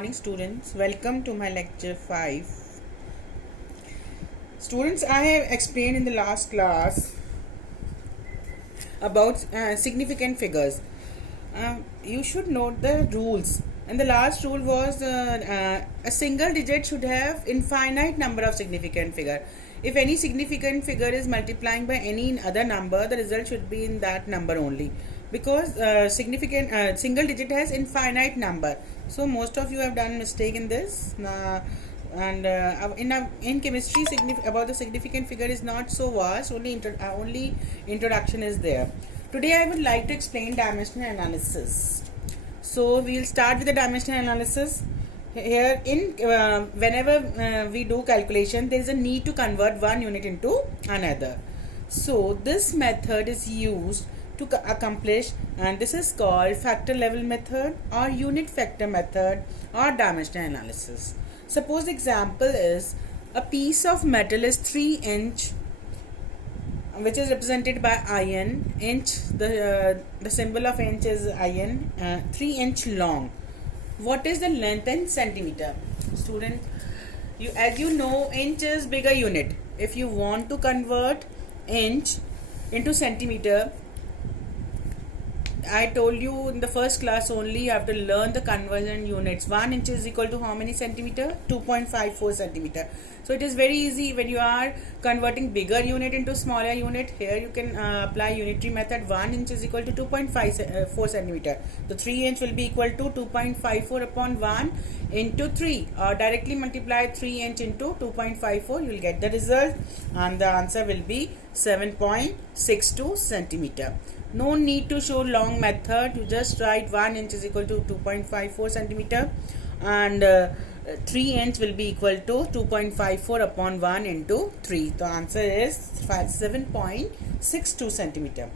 Morning students, welcome to my lecture 5. Students, I have explained in the last class about significant figures. You should note the rules, and the last rule was a single digit should have infinite number of significant figure. If any significant figure is multiplying by any other number, the result should be in that number only, because significant single digit has infinite number. So most of you have done mistake in this. And in chemistry, about the significant figure is not so vast. Only introduction is there. Today I would like to explain dimensional analysis. So we will start with the dimensional analysis. Here whenever we do calculation, there is a need to convert one unit into another. So this method is used to accomplish, and this is called factor level method or unit factor method or dimensional analysis. Suppose the example is a piece of metal is 3 inch, which is represented by IN. Inch, the symbol of inch is IN. 3 inch long. What is the length in centimeter? Student, as you know, inch is bigger unit. If you want to convert inch into centimeter, I told you in the first class only, you have to learn the conversion units. 1 inch is equal to how many centimeter? 2.54 centimeter. So it is very easy when you are converting bigger unit into smaller unit. Here you can apply unitary method. 1 inch is equal to 2.54 centimeter. The 3 inch will be equal to 2.54 upon 1 into 3, or directly multiply 3 inch into 2.54. You will get the result, and the answer will be 7.62 centimeter. No need to show long method. You just write 1 inch is equal to 2.54 centimeter, and 3 inch will be equal to 2.54 upon 1 into 3. The answer is 7.62 centimeter.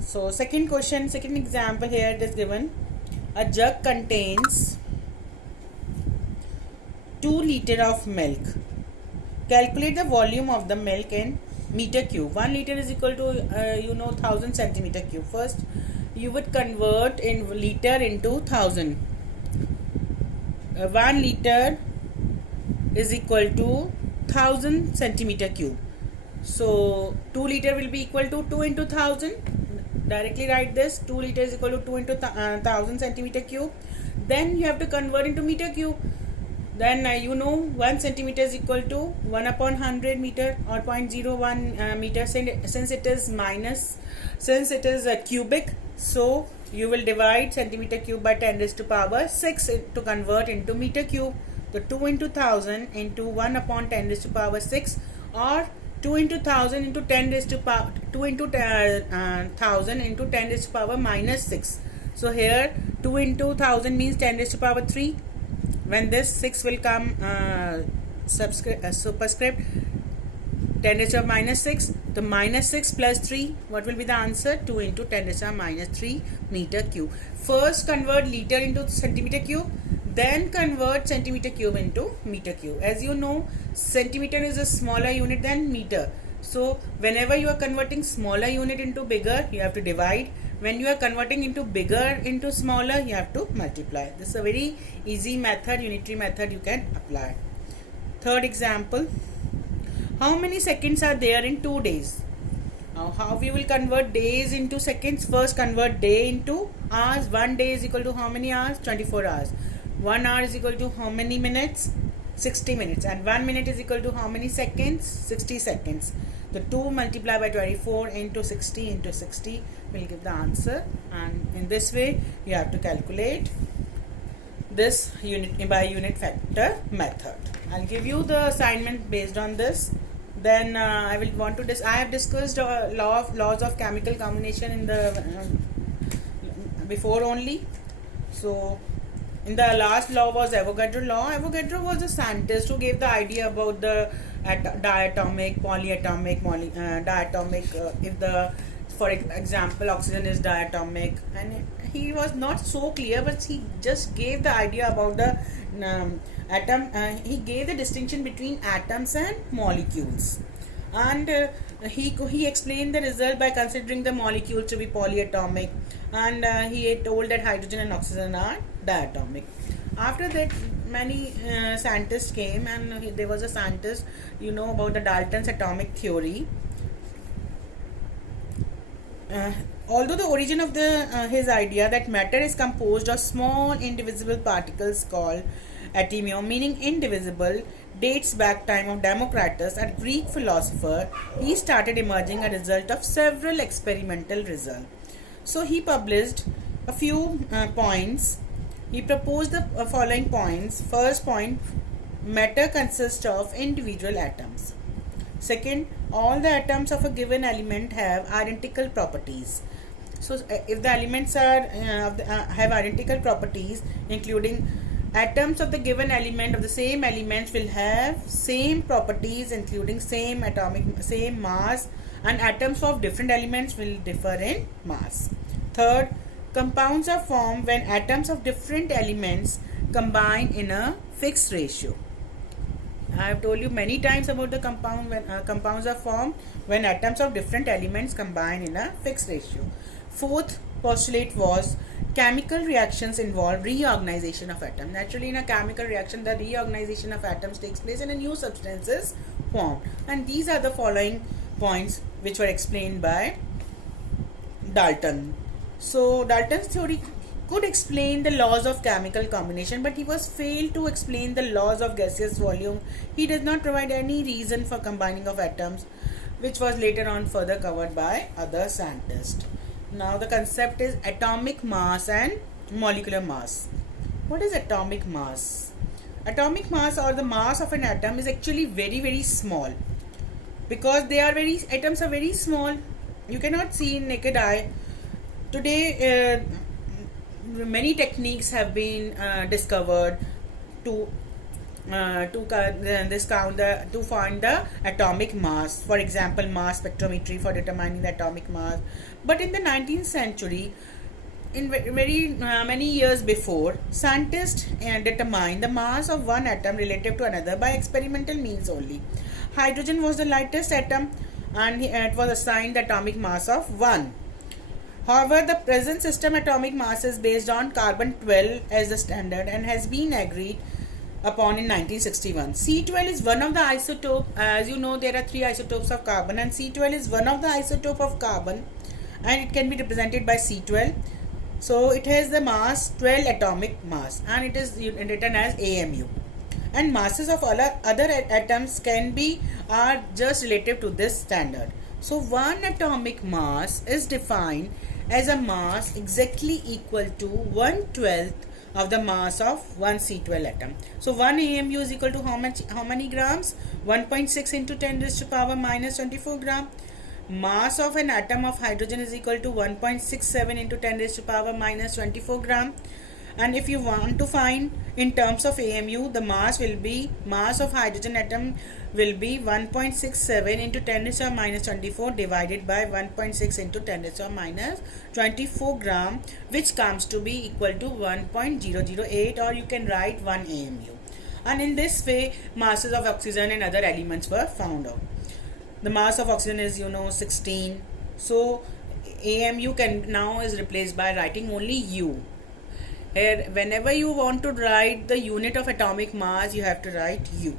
So second example, here it is given. A jug contains 2 liter of milk. Calculate the volume of the milk in meter cube. 1 liter is equal to 1000 centimeter cube. First you would convert in liter into 1000. 1 liter is equal to 1000 centimeter cube. So 2 liter will be equal to 2 into 1000. Directly write this. 2 liter is equal to 2 into 1000 centimeter cube. Then you have to convert into meter cube. Then 1 centimeter is equal to 1 upon 100 meter, or 0.01 meter. Since it is a cubic, so you will divide centimeter cube by 10 raised to power 6 to convert into meter cube. So 2 into 1000 into 1 upon 10 raised to power 6, or 2 into 1000 into 10 raised to power 2 into 1000 into 10 raised to power minus 6. So here 2 into 1000 means 10 raised to power 3. When this 6 will come superscript 10 raised to power minus 6, the minus 6 plus 3, what will be the answer? 2 into 10 raised to power minus 3 meter cube. First convert liter into centimeter cube, then convert centimeter cube into meter cube. As you know, centimeter is a smaller unit than meter. So whenever you are converting smaller unit into bigger, you have to divide. When you are converting into bigger into smaller, you have to multiply. This is a very easy method, unitary method you can apply. Third example. How many seconds are there in 2 days? Now how we will convert days into seconds? First convert day into hours. 1 day is equal to how many hours? 24 hours. 1 hour is equal to how many minutes? 60 minutes. And 1 minute is equal to how many seconds? 60 seconds. The 2 multiplied by 24 into 60 will give the answer, and in this way you have to calculate this unit by unit factor method. I'll give you the assignment based on this. Then I have discussed laws of chemical combination in the before only. So in the last law was Avogadro law. Avogadro was a scientist who gave the idea about the diatomic, polyatomic, diatomic. If the, for example, oxygen is diatomic, and he was not so clear, but he just gave the idea about the atom. He gave the distinction between atoms and molecules, and he explained the result by considering the molecules to be polyatomic, and he told that hydrogen and oxygen are diatomic. After that, many scientists came, and there was a scientist, about the Dalton's atomic theory. Although the origin of his idea that matter is composed of small indivisible particles called atomio, meaning indivisible, dates back time of Democritus, a Greek philosopher, he started emerging a result of several experimental results. So he published a few points. He proposed the following points. First point, matter consists of individual atoms. Second, all the atoms of a given element have identical properties. So if the elements have identical properties, including atoms of the given element of the same elements will have same properties, including same mass, and atoms of different elements will differ in mass. Third, compounds are formed when atoms of different elements combine in a fixed ratio. I have told you many times about the compounds are formed when atoms of different elements combine in a fixed ratio. Fourth postulate was chemical reactions involve reorganization of atoms. Naturally, in a chemical reaction, the reorganization of atoms takes place and a new substance is formed. And these are the following points which were explained by Dalton. So Dalton's theory could explain the laws of chemical combination, but he was failed to explain the laws of gaseous volume. He does not provide any reason for combining of atoms, which was later on further covered by other scientists. Now the concept is atomic mass and molecular mass. What is atomic mass? Atomic mass, or the mass of an atom, is actually very, very small, because atoms are very small. You cannot see in naked eye. Today, many techniques have been discovered to find the atomic mass. For example, mass spectrometry for determining the atomic mass. But in the 19th century, in very many years before, scientists determined the mass of one atom relative to another by experimental means only. Hydrogen was the lightest atom, and it was assigned the atomic mass of 1. However, the present system atomic mass is based on carbon-12 as the standard and has been agreed upon in 1961. C12 is one of the isotope. As you know, there are 3 isotopes of carbon, and C12 is one of the isotope of carbon, and it can be represented by C12. So it has the mass 12 atomic mass, and it is written as AMU. And masses of other atoms are just relative to this standard. So one atomic mass is defined as a mass exactly equal to 1/12 of the mass of one C12 atom. So 1 AMU is equal to how many grams? 1.6 into 10 raised to power minus 24 gram. Mass of an atom of hydrogen is equal to 1.67 into 10 raised to power minus 24 gram. And if you want to find in terms of AMU, the mass of hydrogen atom will be 1.67 into 10 raised to minus 24 divided by 1.6 into 10 raised to minus 24 gram, which comes to be equal to 1.008, or you can write 1 AMU. And in this way, masses of oxygen and other elements were found out. The mass of oxygen is 16. So AMU is replaced by writing only U. Here, whenever you want to write the unit of atomic mass, you have to write U.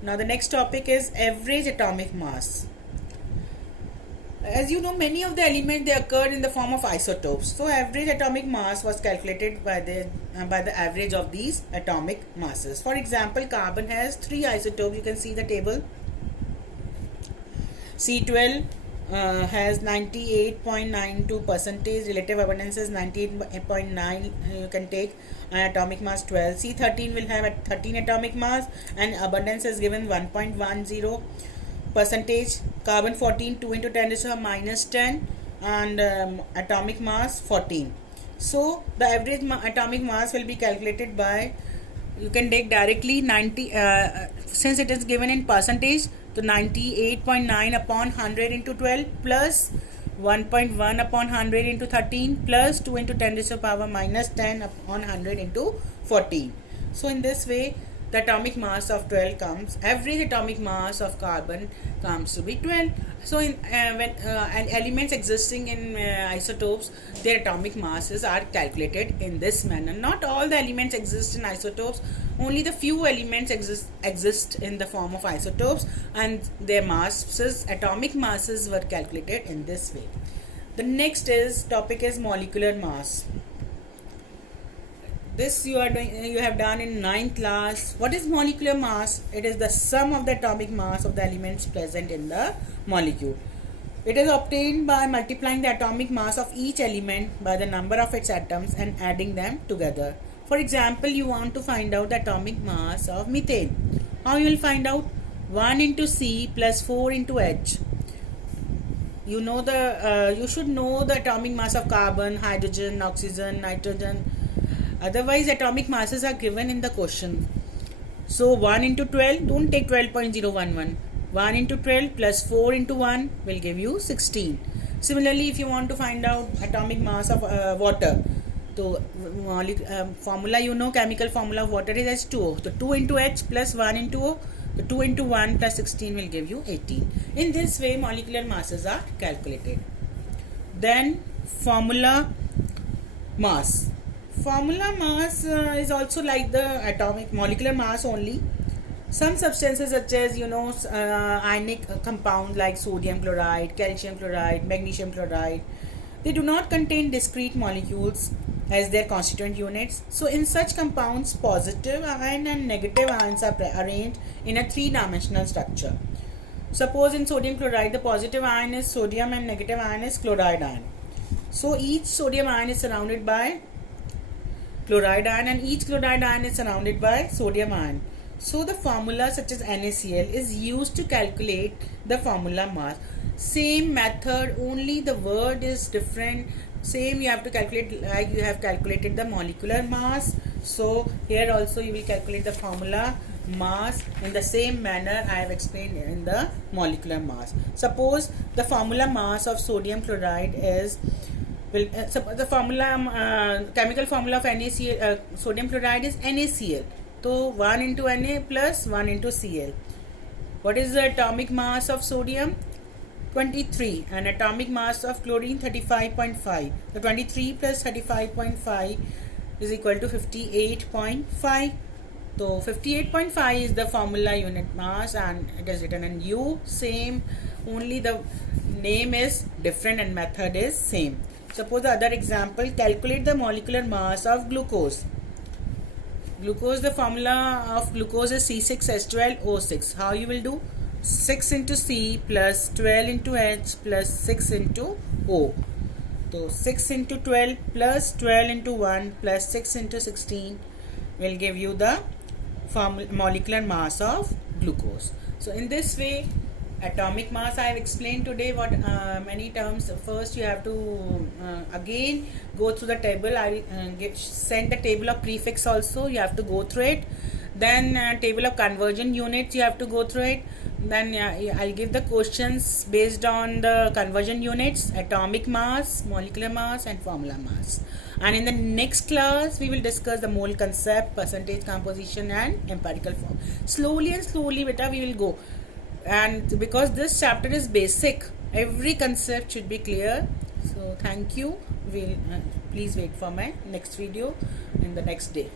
Now the next topic is average atomic mass. As you know, many of the elements, they occur in the form of isotopes. So average atomic mass was calculated by the average of these atomic masses. For example, carbon has 3 isotopes. You can see the table. C12 has 98.92%. Relative abundance is 98.9. You can take atomic mass 12. C13 will have 13 atomic mass, and abundance is given 1.10%. Carbon 14, 2 into 10 raised to minus 10, and atomic mass 14. So the average atomic mass will be calculated by, you can take directly 90, since it is given in percentage, so 98.9 upon 100 into 12 plus 1.1 upon 100 into 13 plus 2 into 10 raised to power minus 10 upon 100 into 14. So in this way, the atomic mass of 12 comes, average atomic mass of carbon comes to be 12. So when elements existing in isotopes, their atomic masses are calculated in this manner. Not all the elements exist in isotopes, only the few elements exist in the form of isotopes, and their masses, atomic masses, were calculated in this way. The next topic is molecular mass. This you have done in 9th class. What is molecular mass? It is the sum of the atomic mass of the elements present in the molecule. It is obtained by multiplying the atomic mass of each element by the number of its atoms and adding them together. For example, you want to find out the atomic mass of methane. How you will find out? 1 into C plus 4 into H. You should know the atomic mass of carbon, hydrogen, oxygen, nitrogen. Otherwise, atomic masses are given in the question. So 1 into 12, don't take 12.011. 1 into 12 plus 4 into 1 will give you 16. Similarly, if you want to find out atomic mass of water, so formula, chemical formula of water is H2O. So 2 into H plus 1 into O. So 2 into 1 plus 16 will give you 18. In this way, molecular masses are calculated. Then formula mass. Formula mass is also like the atomic molecular mass only. Some substances such as ionic compounds like sodium chloride, calcium chloride, magnesium chloride, they do not contain discrete molecules as their constituent units. So in such compounds, positive ion and negative ions are arranged in a three-dimensional structure. Suppose in sodium chloride, the positive ion is sodium and negative ion is chloride ion. So each sodium ion is surrounded by chloride ion and each chloride ion is surrounded by sodium ion. So the formula such as NaCl is used to calculate the formula mass. Same method, only the word is different. Same you have to calculate like you have calculated the molecular mass. So here also you will calculate the formula mass in the same manner I have explained in the molecular mass. Suppose the formula mass of sodium chloride is the formula chemical formula of NaCl, sodium chloride is NaCl. So 1 into Na plus 1 into Cl. What is the atomic mass of sodium? 23, and atomic mass of chlorine 35.5. So 23 plus 35.5 is equal to 58.5. So 58.5 is the formula unit mass and it is written in U. Same, only the name is different and method is same. Suppose the other example, calculate the molecular mass of glucose. Glucose, the formula of glucose is C6H12O6. How you will do? 6 into C plus 12 into H plus 6 into O. So 6 into 12 plus 12 into 1 plus 6 into 16 will give you the molecular mass of glucose. So in this way, atomic mass I have explained today what many terms. First you have to again go through the table. I will send the table of prefix also, you have to go through it. Then table of conversion units you have to go through it. Then I'll give the questions based on the conversion units, atomic mass, molecular mass and formula mass. And in the next class we will discuss the mole concept, percentage composition and empirical form. Slowly and slowly beta we will go. And because this chapter is basic, every concept should be clear. So thank you. Please wait for my next video in the next day.